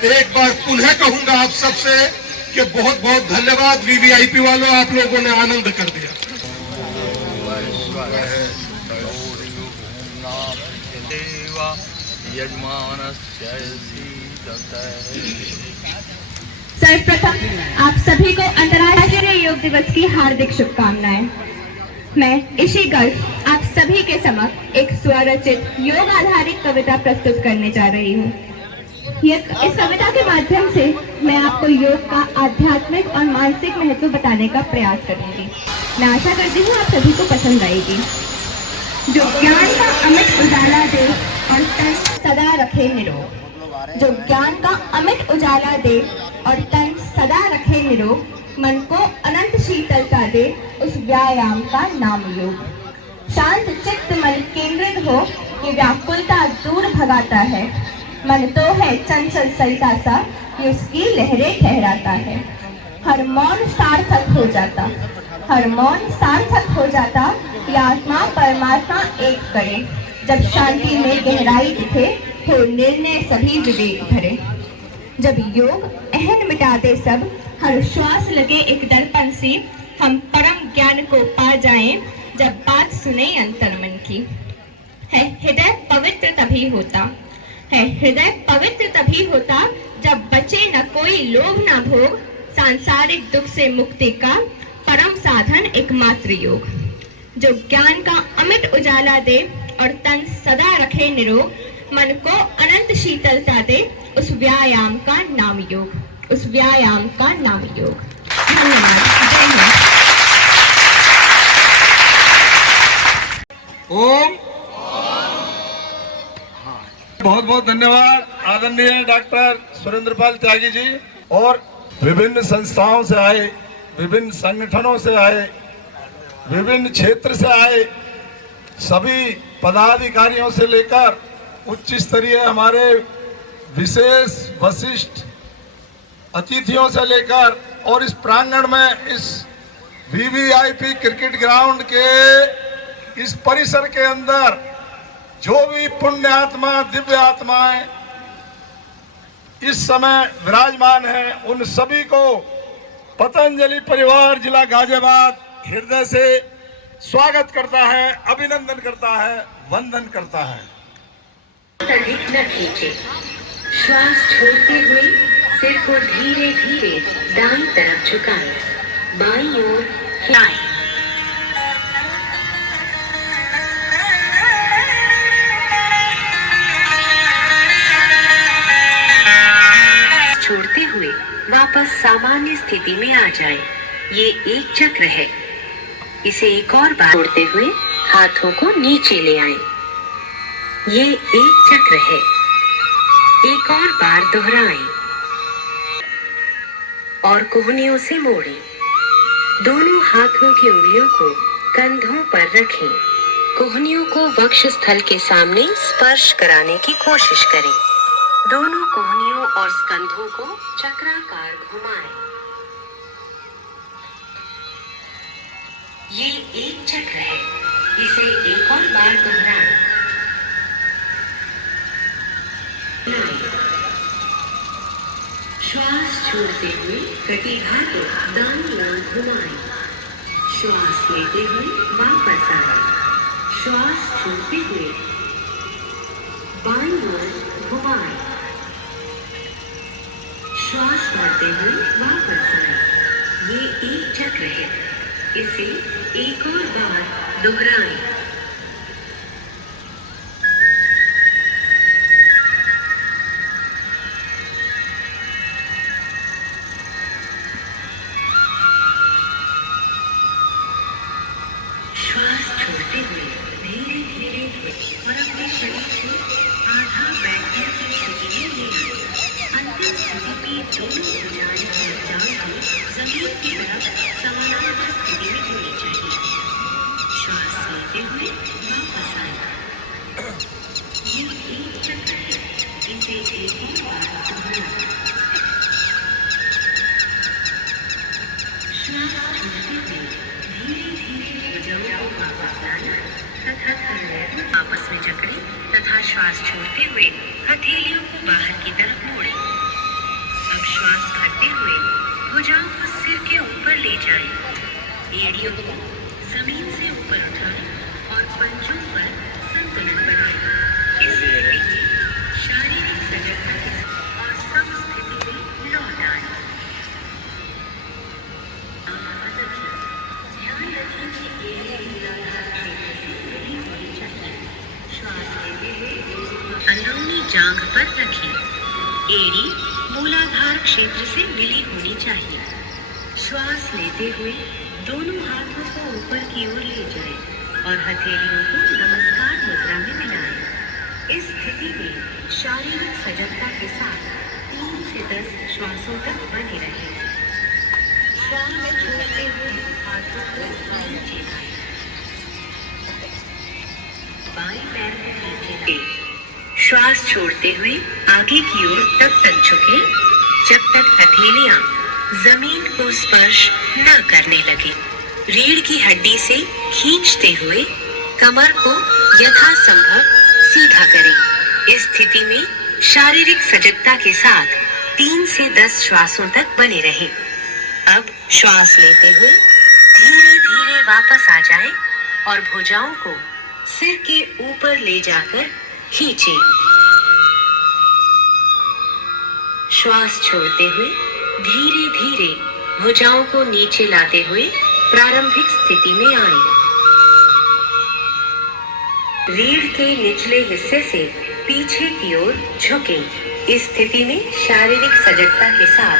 एक बार पुनः कहूंगा आप सबसे कि बहुत बहुत धन्यवाद। वीवीआईपी वालों, आप लोगों ने आनंद कर दिया। सर्वप्रथम आप सभी को अंतर्राष्ट्रीय योग दिवस की हार्दिक शुभकामनाएं। मैं इसी गर्व आप सभी के समक्ष एक स्वरचित योग आधारित कविता प्रस्तुत करने जा रही हूँ। इस कविता के माध्यम से मैं आपको योग का आध्यात्मिक और मानसिक महत्व बताने का प्रयास करूंगी। मैं आशा करती हूँ आप सभी को पसंद आएगी। जो ज्ञान का अमिट उजाला दे और तन सदा रखे निरोग, जो ज्ञान का अमिट उजाला दे और तन सदा रखे निरोग, मन को अनंत शीतलता दे, उस व्यायाम का नाम योग। शांत चित्त मन केंद्रित हो कि व्याकुलता दूर भगाता है। मन तो है चंचल सरिता सा, ये उसकी लहरें ठहराता है। हर मौन सार्थक हो जाता, हर मौन सार्थक हो जाता, ये आत्मा परमात्मा एक करे। जब शांति में गहराई दिखे, हो निर्णय सभी विवेक भरे। जब योग अहन मिटा दे सब, हर श्वास लगे एक दर्पण सी, हम परम ज्ञान को पा जाएं, जब बात सुने अंतर्मन की। है हृदय पवित्र तभी होता, है हृदय पवित्र तभी होता, जब बचे न कोई लोभ न भोग, सांसारिक दुख से मुक्ति का परम साधन एकमात्र योग। जो ज्ञान का अमिट उजाला दे और तन सदा रखे निरोग, मन को अनंत शीतलता दे, उस व्यायाम का नाम योग, उस व्यायाम का नाम योग। धन्यवाद। ओम। बहुत बहुत धन्यवाद आदरणीय डॉक्टर सुरेंद्रपाल त्यागी जी और विभिन्न संस्थाओं से आए, विभिन्न संगठनों से आए, विभिन्न क्षेत्र से आए सभी पदाधिकारियों से लेकर उच्च स्तरीय हमारे विशेष वरिष्ठ अतिथियों से लेकर और इस प्रांगण में इस वीवीआईपी क्रिकेट ग्राउंड के इस परिसर के अंदर जो भी पुण्य आत्मा, दिव्य आत्माएं इस समय विराजमान हैं, उन सभी को पतंजलि परिवार जिला गाजियाबाद हृदय से स्वागत करता है, अभिनंदन करता है, वंदन करता है। अधिक न खींचे, श्वास छोड़ते हुए सिर को धीरे धीरे दाईं तरफ झुकाएं, बाईं ओर हिलाएं। छोड़ते हुए वापस सामान्य स्थिति में आ जाए। ये एक चक्र है। इसे एक और बार छोड़ते हुए हाथों को नीचे ले आएं। ये एक चक्र है। एक और बार दोहराएं और कोहनियों से मोड़ें। दोनों हाथों की उंगलियों को कंधों पर रखें। कोहनियों को वक्ष स्थल के सामने स्पर्श कराने की कोशिश करें। दोनों कोहनियों और स्कंधों को चक्राकार घुमाएं। ये एक चक्र है। इसे एक और बार दोहराएं। श्वास छोड़ते हुए कटिहार को दाईं ओर घुमाएं। श्वास लेते हुए वापस आए। श्वास छोड़ते हुए बाईं ओर घुमाएं। श्वास भरते हुए वापस आए। ये एक चक्र है। इसे एक और बार दोहराएं। श्वास छोड़ते हुए धीरे धीरे और अपने शरीर को आधा बैठने की स्थिति में ले आए। अंतिम स्थिति की दोनों भुजाएं और जांघें जमीन की तरफ समानांतर स्थिति में होनी चाहिए। श्वास लेते हुए वापस आए। ये एक चक्र है। इसे एक और बार दोहराएं। श्वास छोड़ते हुए धीरे धीरे भुजाओं को वापस लाना तथा कंधों को आपस में जकड़ें तथा श्वास छोड़ते हुए हथेलियों को बाहर की तरफ मोड़ें। भुजाओं को सिर के ऊपर ले जाएं। एड़ियों को जमीन से ऊपर उठाएं और पंजों पर संतुलन बनाएं। इस स्थिति में शारीरिक सजगता के साथ और समस्थिति में लौट आए। ध्यान रखें कि एड़ियां मूलाधार क्षेत्र से मिली होनी चाहिए। श्वास लेते हुए अंदरूनी जांघ पर रखें। एड़ी मूलाधार क्षेत्र से मिली होनी चाहिए। श्वास लेते हुए दोनों हाथों को ऊपर की ओर ले जाएं और हथेलियों को नमस्कार मुद्रा में मिलाएं। इस स्थिति में शारीरिक सजगता के साथ 3 से 10 श्वासों तक बने रहें। श्वास छोड़ते हुए हाथों को नीचे लाएं। बाएं पैर को नीचे लाएं। श्वास छोड़ते हुए आगे की ओर तब तक झुकें जब तक हथेलियां जमीन को स्पर्श न करने लगे। रीढ़ की हड्डी से खींचते हुए कमर को यथासंभव सीधा करें। इस स्थिति में शारीरिक सजगता के साथ 3 से 10 श्वासों तक बने रहें। अब श्वास लेते हुए धीरे धीरे वापस आ जाएं और भुजाओं को सिर के ऊपर ले जाकर खींचें। श्वास छोड़ते हुए धीरे धीरे भुजाओं को नीचे लाते हुए प्रारंभिक स्थिति में आएं। रीढ़ के निचले हिस्से से पीछे की ओर झुकें। इस स्थिति में शारीरिक सजगता के साथ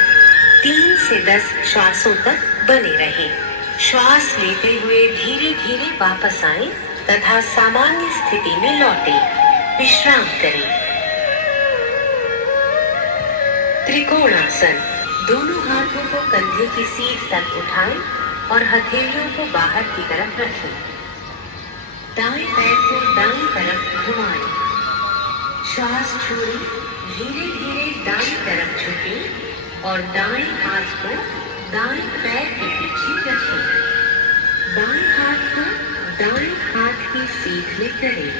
3 से 10 श्वासों तक बने रहें। श्वास लेते हुए धीरे धीरे वापस आएं तथा सामान्य स्थिति में लौटें। विश्राम करें। त्रिकोणासन। दोनों हाथों को कंधे की सीध तक उठाएं और हथेलियों को बाहर की तरफ रखें। दाएं पैर को दाईं तरफ घुमाएं। श्वास छोड़ें। धीरे धीरे दाईं तरफ झुकें और दाएं हाथ को दाएं पैर के पीछे रखें। बाएं हाथ को दाएं हाथ की सीध में करें।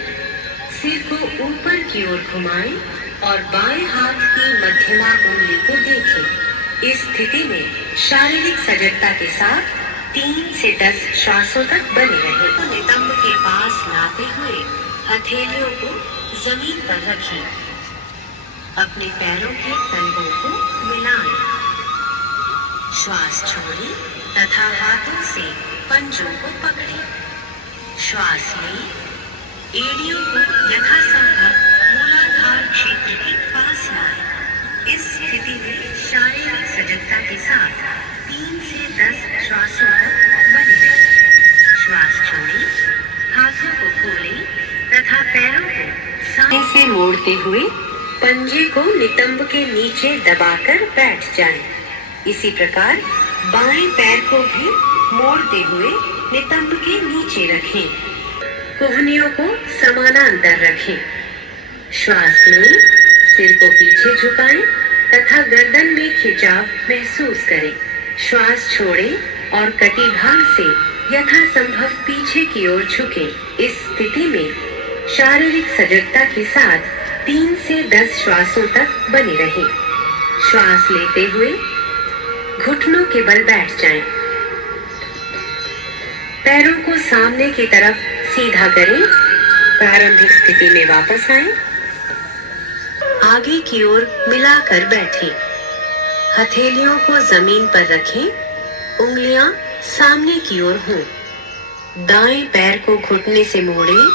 सिर को ऊपर की ओर घुमाएं और बाएं हाथ की मध्यमा उंगली को देखें। इस स्थिति में शारीरिक सजगता के साथ 3 से 10 श्वासों तक बने रहें। नितंब के पास लाते हुए हथेलियों को जमीन पर रखें। अपने पैरों के तलवों को मिलाएं। श्वास छोड़ें तथा हाथों से पंजों को पकड़ें। श्वास लें। एड़ियों को यथासंभव मूलाधार क्षेत्र के पास लाएं। इस स्थिति में शारीरिक सजगता के साथ 3 से 10 श्वासों तक बने रहें। श्वास छोड़ें। हाथों को खोलें तथा पैरों को सामने से मोड़ते हुए पंजे को नितंब के नीचे दबाकर बैठ जाएं। इसी प्रकार बाएं पैर को भी मोड़ते हुए नितंब के नीचे रखें। कोहनियों को समानांतर रखें। श्वास लें। सिर को पीछे झुकाएं तथा गर्दन में खिंचाव महसूस करें। श्वास छोड़ें और कटिभाग से यथासंभव पीछे की ओर झुकें। इस स्थिति में शारीरिक सजगता के साथ 3 से 10 श्वासों तक बने रहें। श्वास लेते हुए घुटनों के बल बैठ जाएं। पैरों को सामने की तरफ सीधा करें। प्रारंभिक स्थिति में वापस आएं। आगे की ओर मिलाकर बैठें। हथेलियों को जमीन पर रखें। उंगलियां सामने की ओर हों। दाएं पैर को घुटने से मोड़ें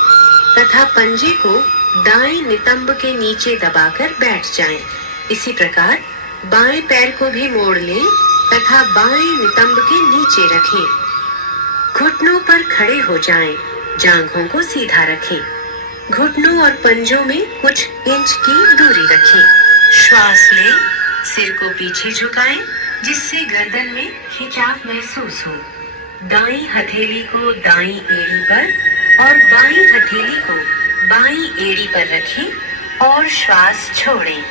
तथा पंजे को दाएं नितंब के नीचे दबाकर बैठ जाएं। इसी प्रकार बाएं पैर को भी मोड़ लें तथा बाएं नितंब के नीचे रखें। घुटनों पर खड़े हो जाएं। जांघों को सीधा रखें। घुटनों और पंजों में कुछ इंच की दूरी रखें। श्वास लें। सिर को पीछे झुकाएं जिससे गर्दन में खिंचाव महसूस हो। दाईं हथेली को दाईं एड़ी पर और बाईं हथेली को बाईं एड़ी पर रखें और श्वास छोड़ें।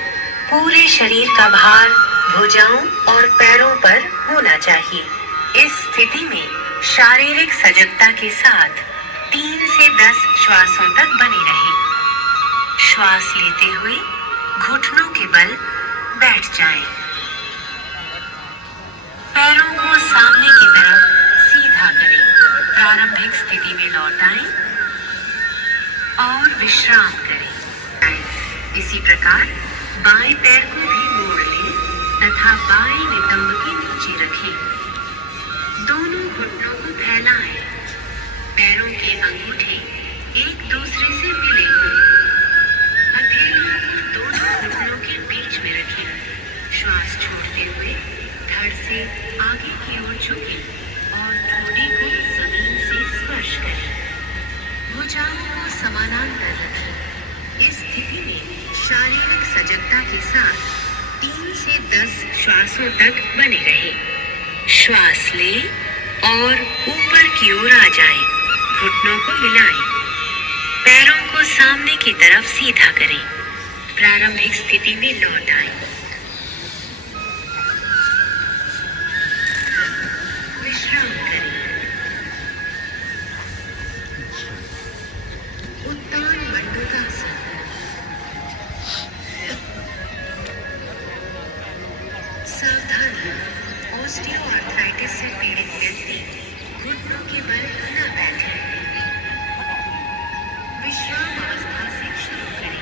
पूरे शरीर का भार भुजाओं और पैरों पर होना चाहिए। इस स्थिति में शारीरिक सजगता के साथ 3 से 10 श्वासों तक बने रहें। श्वास लेते हुए घुटनों के बल बैठ जाएं। सामने की तरफ सीधा करें। प्रारंभिक स्थिति में लौट आएं और विश्राम करें। इसी प्रकार बाएं पैर को भी मोड़ लें तथा बाएं नितंब के नीचे रखें। दोनों घुटनों को फैलाएं। पैरों के अंगूठे एक दूसरे से मिले हों। हथेलियों को दोनों घुटनों के बीच में रखें। श्वास छोड़ते हुए धड़ से आगे की ओर झुकें और ठोड़ी को जमीन से स्पर्श करें। भुजाओं को समानांतर रखें। इस स्थिति में शारीरिक सजगता के साथ 3 से 10 श्वासों तक बने रहें। श्वास लें और ऊपर की ओर आ जाएं। घुटनों को मिलाएं। पैरों को सामने की तरफ सीधा करें। प्रारंभिक स्थिति में लौट आएं। विश्राम करें। उत्तान मंडूकासन। सावधानी, ऑस्टियोआर्थराइटिस से पीड़ित व्यक्ति घुटनों के बल न बैठे। विश्राम अवस्था से शुरू करें।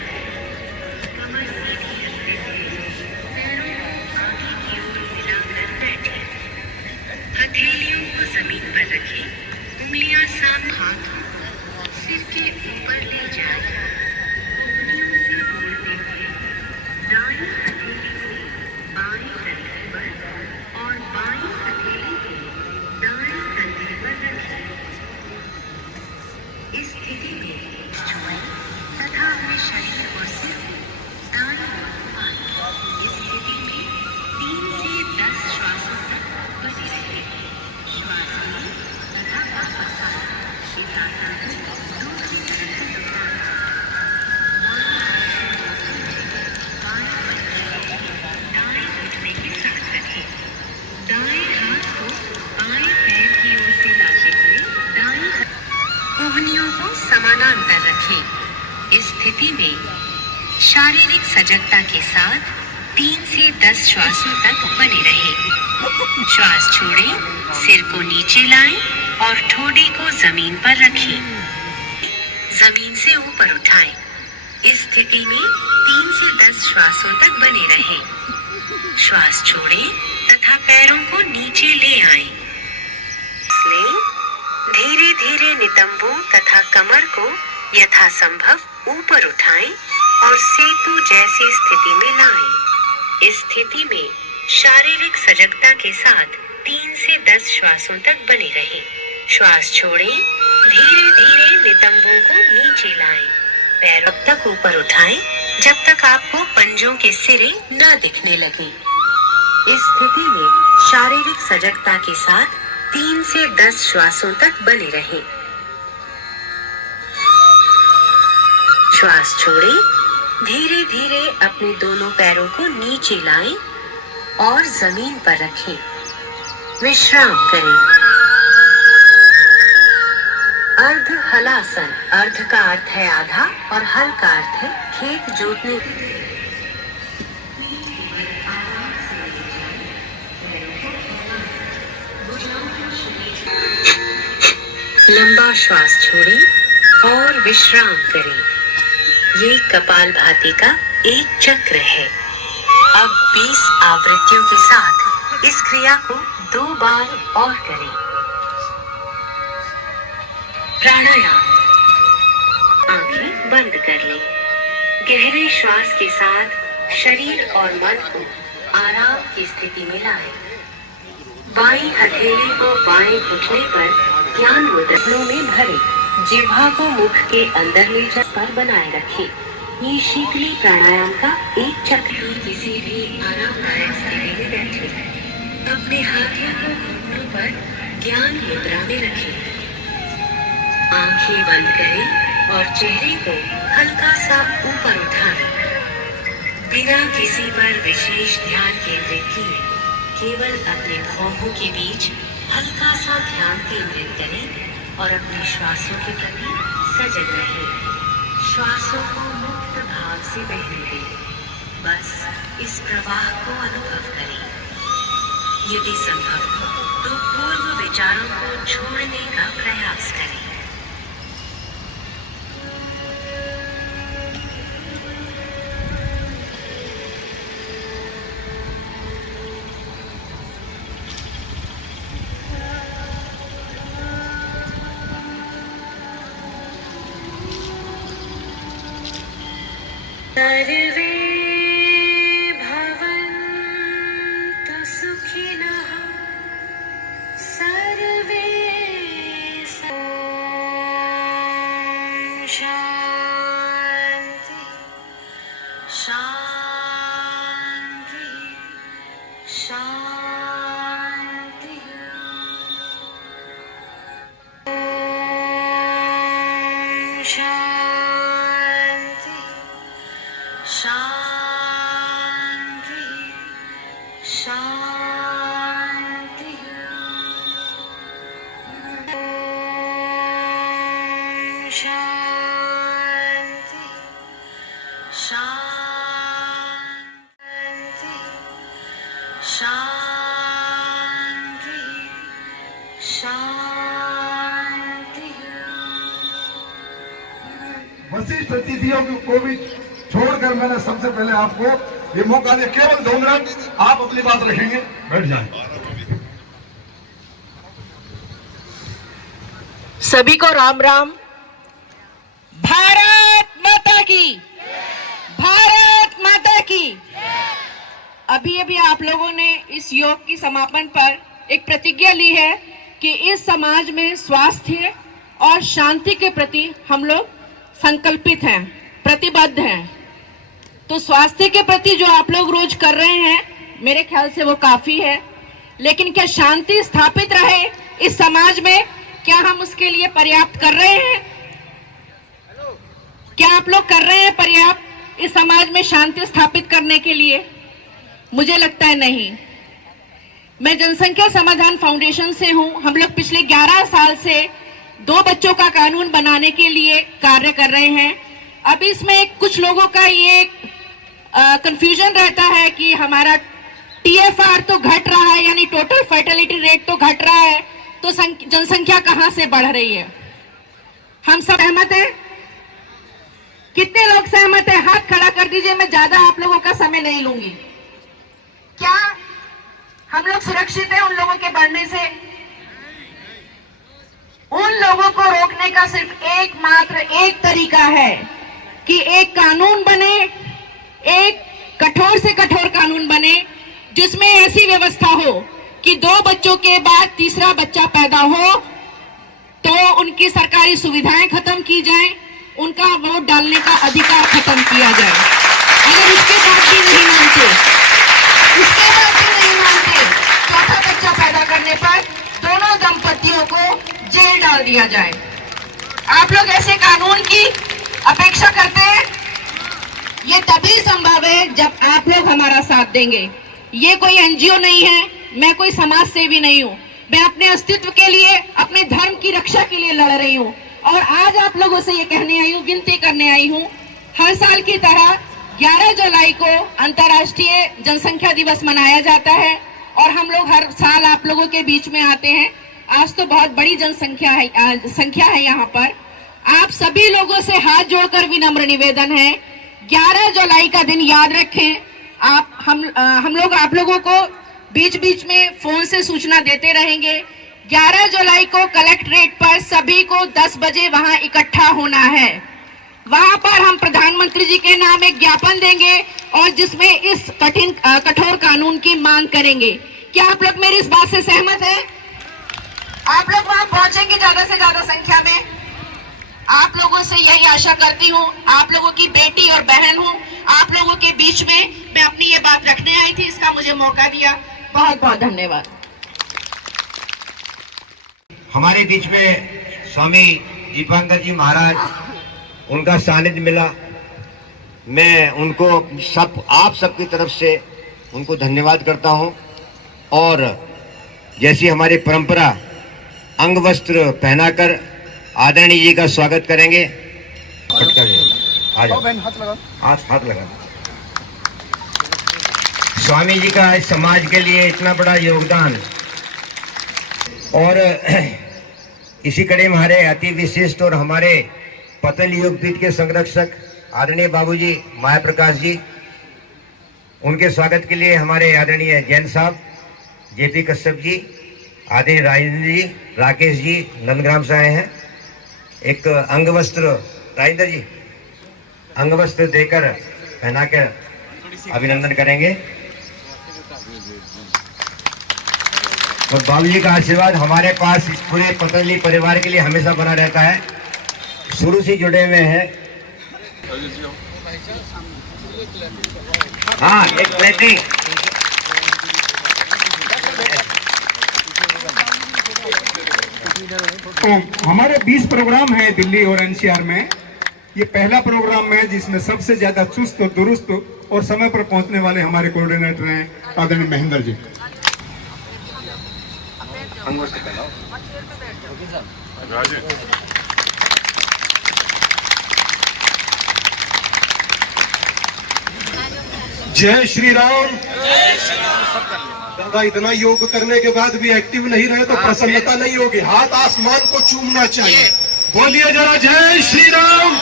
कमर सीधी रखें। पैरों को आगे की ओर हिलाकर बैठें। हथेलियों को जमीन पर रखें। उंगलियां सामने, हाथों सिर के ऊपर ले जाएं। उंगलियों से जोड़ते हुए दाईं हथेली को बाएं कंधे पर और बाईं हथेली को दाएं कंधे पर रखें। इस स्थिति में छोड़ें तथा अपने शरीर और सिर को दाईं ओर घुमाएं। इस स्थिति में 3 से 10 श्वासों तक बने रहें। श्वास लें तथा वापस आएं। इस आसन को 2 घंटे तक दोहराएं। दाएं घुटने के साथ रखें। दाएं हाथ को बाएं पैर की ओर से लाते हुए दाएं कोहनियों को समानांतर रखें। इस स्थिति में शारीरिक सजगता के साथ 3 से 10 श्वासों तक बने रहें। श्वास छोड़ें, सिर को नीचे लाएं और ठोड़ी को जमीन पर रखें। जमीन से ऊपर उठाएं। इस स्थिति में 3 से 10 श्वासों तक बने रहें। श्वास छोड़ें तथा पैरों को नीचे ले आएं। धीरे धीरे नितंबों तथा कमर को यथासंभव ऊपर उठाएं और सेतु जैसी स्थिति में लाएं। इस स्थिति में शारीरिक सजगता के साथ 3 से 10 श्वासों तक बने रहें। श्वास छोड़ें। धीरे धीरे नितंबों को नीचे लाएं। पैर तब तक ऊपर उठाएं जब तक आपको पंजों के सिरे न दिखने लगे। इस स्थिति में शारीरिक सजगता के साथ 3 से 10 श्वासों तक बने रहें। श्वास छोड़ें। धीरे धीरे अपने दोनों पैरों को नीचे लाएं और जमीन पर रखें। विश्राम करें। अर्ध हलासन। अर्ध का अर्थ है आधा और हल का अर्थ है खेत जोतने। लंबा श्वास छोड़ें और विश्राम करें। ये कपालभाति का एक चक्र है। अब 20 आवृत्तियों के साथ इस क्रिया को 2 बार और करें। प्राणायाम। आंखें बंद कर लें। गहरे श्वास के साथ शरीर और मन को आराम की स्थिति में लाएं। बाईं हथेली को बाएं घुटने पर ज्ञान मुद्राओं में भरें। जिह्वा को मुख के अंदर ले जाकर बनाए रखें। ये शीतली प्राणायाम का एक चक्र। किसी भी आरामदायक स्थिति में बैठे। अपने हाथों को घुटनों पर ज्ञान मुद्रा में रखें। आंखें बंद करें और चेहरे को हल्का सा ऊपर उठाएं। बिना किसी पर विशेष ध्यान केंद्रित किए केवल अपने भौहों के बीच हल्का सा ध्यान केंद्रित करें और अपने श्वासों के प्रति सजग रहें। श्वासों को मुक्त भाव से बहने दें। बस इस प्रवाह को अनुभव करें। यदि संभव हो तो पूर्व विचारों को छोड़ने का प्रयास करें। सर्वे भवन्तु सुखिनः, सर्वे शान्ति शान्ति शान्ति। शान्ति शान्ति शान्ति। शान्ति शान्ति शान्ति शान्ति। वशिष्ठ अतिथियों को भी छोड़कर मैंने सबसे पहले आपको ये मौका दिया। केवल 2 मिनट आप अपनी बात रखेंगे, बैठ जाएं। सभी को राम राम। भारत माता की, भारत माता की। अभी अभी आप लोगों ने इस योग की समापन पर एक प्रतिज्ञा ली है कि इस समाज में स्वास्थ्य और शांति के प्रति हम लोग संकल्पित हैं, प्रतिबद्ध हैं। तो स्वास्थ्य के प्रति जो आप लोग रोज कर रहे हैं, मेरे ख्याल से वो काफी है। लेकिन क्या शांति स्थापित रहे इस समाज में, क्या हम उसके लिए पर्याप्त कर रहे हैं? क्या आप लोग कर रहे हैं पर्याप्त इस समाज में शांति स्थापित करने के लिए? मुझे लगता है नहीं। मैं जनसंख्या समाधान फाउंडेशन से हूं। हम लोग पिछले 11 साल से 2 बच्चों का कानून बनाने के लिए कार्य कर रहे हैं। अब इसमें कुछ लोगों का ये कंफ्यूजन रहता है कि हमारा TFR तो घट रहा है, यानी टोटल फर्टिलिटी रेट तो घट रहा है, तो जनसंख्या कहां से बढ़ रही है? हम सब सहमत हैं? कितने लोग सहमत हैं? हाथ खड़ा कर दीजिए। मैं ज्यादा आप लोगों का समय नहीं लूंगी। क्या हम लोग सुरक्षित हैं उन लोगों के बढ़ने से? उन लोगों को रोकने का सिर्फ एकमात्र एक तरीका है कि एक कानून बने, एक कठोर से कठोर कानून बने, जिसमें ऐसी व्यवस्था हो कि 2 बच्चों के बाद तीसरा बच्चा पैदा हो तो उनकी सरकारी सुविधाएं खत्म की जाएं, उनका वोट डालने का अधिकार खत्म किया जाए। अगर उसके बाद भी नहीं मानते, चौथा बच्चा पैदा करने पर दोनों दंपतियों को जेल डाल दिया जाए। आप लोग ऐसे कानून की अपेक्षा करते हैं? ये तभी संभव है जब आप लोग हमारा साथ देंगे। ये कोई NGO नहीं है, मैं कोई समाज सेवी नहीं हूँ। मैं अपने अस्तित्व के लिए, अपने धर्म की रक्षा के लिए लड़ रही हूँ। और आज आप लोगों से ये कहने आई हूँ, विनती करने आई हूँ, हर साल की तरह 11 जुलाई को अंतर्राष्ट्रीय जनसंख्या दिवस मनाया जाता है और हम लोग हर साल आप लोगों के बीच में आते हैं। आज तो बहुत बड़ी जनसंख्या है यहाँ पर। आप सभी लोगों से हाथ जोड़कर विनम्र निवेदन है, 11 जुलाई का दिन याद रखें। हम लोग आप लोगों को बीच बीच में फोन से सूचना देते रहेंगे। 11 जुलाई को कलेक्ट्रेट पर सभी को 10 बजे वहां इकट्ठा होना है। वहां पर हम प्रधानमंत्री जी के नाम एक ज्ञापन देंगे और जिसमें इस कठोर कानून की मांग करेंगे। क्या आप लोग मेरी इस बात से सहमत हैं? आप लोग वहां पहुंचेंगे ज्यादा से ज्यादा संख्या में। आप लोगों से यही आशा करती हूँ, आप लोगों की बेटी और बहन हूँ, आप लोगों के बीच में मैं अपनी ये बात रखने आई थी। इसका मुझे मौका दिया, बहुत बहुत धन्यवाद। हमारे बीच में स्वामी दीपांकर जी महाराज, उनका सानिध्य मिला। मैं उनको आप सबकी तरफ से उनको धन्यवाद करता हूं। और जैसी हमारी परंपरा, अंग वस्त्र पहनाकर आदरणीय जी का स्वागत करेंगे। हाथ लगा। स्वामी जी का इस समाज के लिए इतना बड़ा योगदान और इसी कड़ी में हमारे अति विशिष्ट और हमारे पतंजलि योगपीठ के संरक्षक आदरणीय बाबूजी माया प्रकाश जी, उनके स्वागत के लिए हमारे आदरणीय जैन साहब, जेपी कश्यप जी, आदरणीय राजेंद्र जी, राकेश जी नंदग्राम से आए हैं। एक अंग वस्त्र राजेंद्र जी अंग वस्त्र देकर पहना कर अभिनंदन करेंगे। और बाबू जी का आशीर्वाद हमारे पास पूरे पतंजलि परिवार के लिए हमेशा बना रहता है, शुरू से जुड़े हुए हैं। हाँ, एक प्लेटिंग तो हमारे 20 प्रोग्राम है दिल्ली और एनसीआर में। ये पहला प्रोग्राम है जिसमें सबसे ज्यादा चुस्त और दुरुस्त और समय पर पहुंचने वाले हमारे कोऑर्डिनेटर हैं आदरणीय महेंद्र जी। जय श्री राम। दादा, इतना योग करने के बाद भी एक्टिव नहीं रहे तो प्रसन्नता नहीं होगी। हाथ आसमान को चूमना चाहिए। बोलिए जरा जय श्री राम।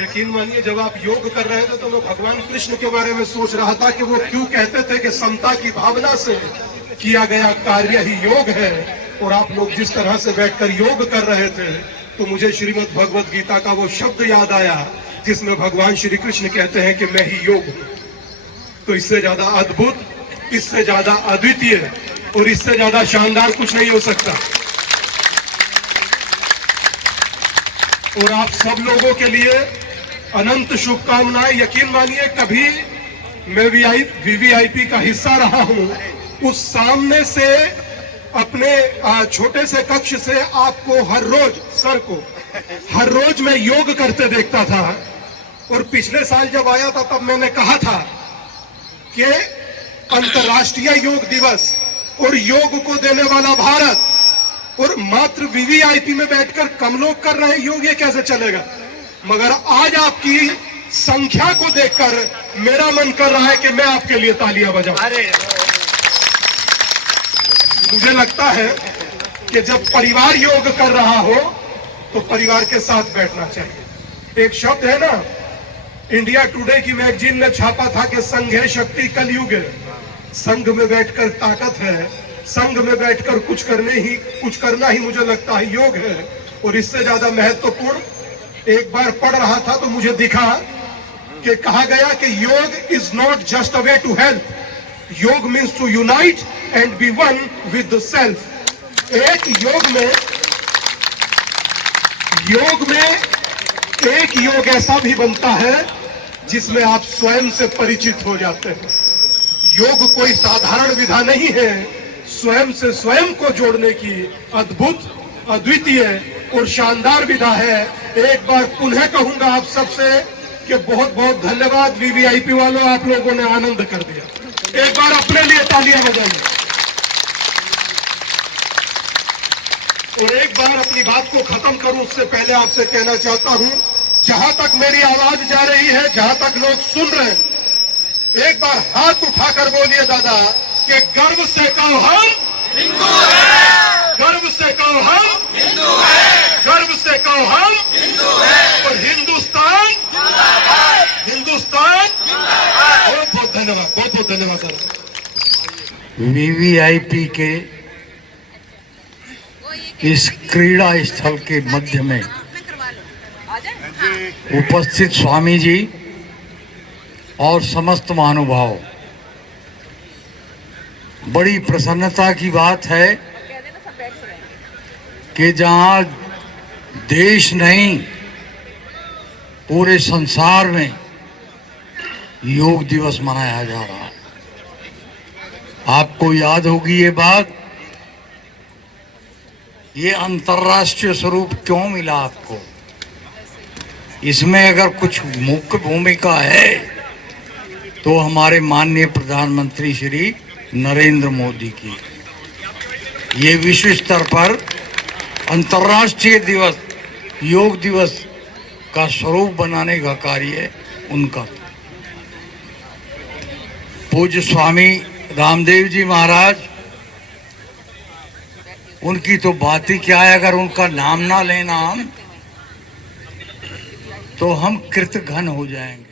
यकीन मानिए, जब आप योग कर रहे थे तो मैं भगवान कृष्ण के बारे में सोच रहा था कि वो क्यों कहते थे कि समता की भावना से किया गया कार्य ही योग है। और आप लोग जिस तरह से बैठकर योग कर रहे थे तो मुझे श्रीमद् भगवत गीता का वो शब्द याद आया जिसमें भगवान श्री कृष्ण कहते हैं कि मैं ही योग हूं। तो इससे ज्यादा अद्भुत, इससे ज्यादा अद्वितीय और इससे ज्यादा शानदार कुछ नहीं हो सकता। और आप सब लोगों के लिए अनंत शुभकामनाएं। यकीन मानिए, कभी मैं वीवीआईपी का हिस्सा रहा हूं, उस सामने से अपने छोटे से कक्ष से आपको हर रोज, सर को हर रोज मैं योग करते देखता था। और पिछले साल जब आया था तब मैंने कहा था कि अंतर्राष्ट्रीय योग दिवस और योग को देने वाला भारत, और मात्र वीवीआईपी में बैठकर कम लोग कर रहे योग, ये कैसे चलेगा। मगर आज आपकी संख्या को देखकर मेरा मन कर रहा है कि मैं आपके लिए तालियां बजाऊं। मुझे लगता है कि जब परिवार योग कर रहा हो तो परिवार के साथ बैठना चाहिए। एक शब्द है ना, इंडिया टुडे की मैगजीन ने छापा था कि संघ है शक्ति कलयुग है। संघ में बैठकर ताकत है, संघ में बैठकर कुछ करना ही मुझे लगता है योग है। और इससे ज्यादा महत्वपूर्ण, एक बार पढ़ रहा था तो मुझे दिखा कि कहा गया कि yoga is not just a way to help, yoga means to unite and be one with the self. एक योग ऐसा भी बनता है जिसमें आप स्वयं से परिचित हो जाते हैं। योग कोई साधारण विधा नहीं है, स्वयं से स्वयं को जोड़ने की अद्भुत, अद्वितीय और शानदार विधा है। एक बार पुनः कहूंगा आप सबसे कि बहुत बहुत धन्यवाद वीवीआईपी वालों, आप लोगों ने आनंद कर दिया। एक बार अपने लिए तालियां बजाइए। और एक बार अपनी बात को खत्म करूं उससे पहले आपसे कहना चाहता हूं, जहां तक मेरी आवाज जा रही है, जहां तक लोग सुन रहे हैं, एक बार हाथ उठाकर बोलिए दादा कि गर्व से कहो हम हिंदू हैं, गर्व से कहो हम हिंदू हैं, गर्व से कहो हम हिंदू हैं, और हिंदुस्तान जिंदाबाद, हिंदुस्तान जिंदाबाद। बहुत बहुत धन्यवाद, बहुत बहुत धन्यवाद सर। वीवीआईपी के इस क्रीड़ा स्थल के मध्य में उपस्थित स्वामी जी और समस्त महानुभाव, बड़ी प्रसन्नता की बात है कि जहां देश नहीं पूरे संसार में योग दिवस मनाया जा रहा है। आपको याद होगी ये बात, ये अंतर्राष्ट्रीय स्वरूप क्यों मिला आपको। इसमें अगर कुछ मुख्य भूमिका है तो हमारे माननीय प्रधानमंत्री श्री नरेंद्र मोदी की। ये विश्व स्तर पर अंतर्राष्ट्रीय दिवस, योग दिवस का स्वरूप बनाने का कार्य उनका। पूज्य स्वामी रामदेव जी महाराज उनकी तो बात ही क्या है, अगर उनका नाम ना लेना हम तो हम कृतघ्न हो जाएंगे।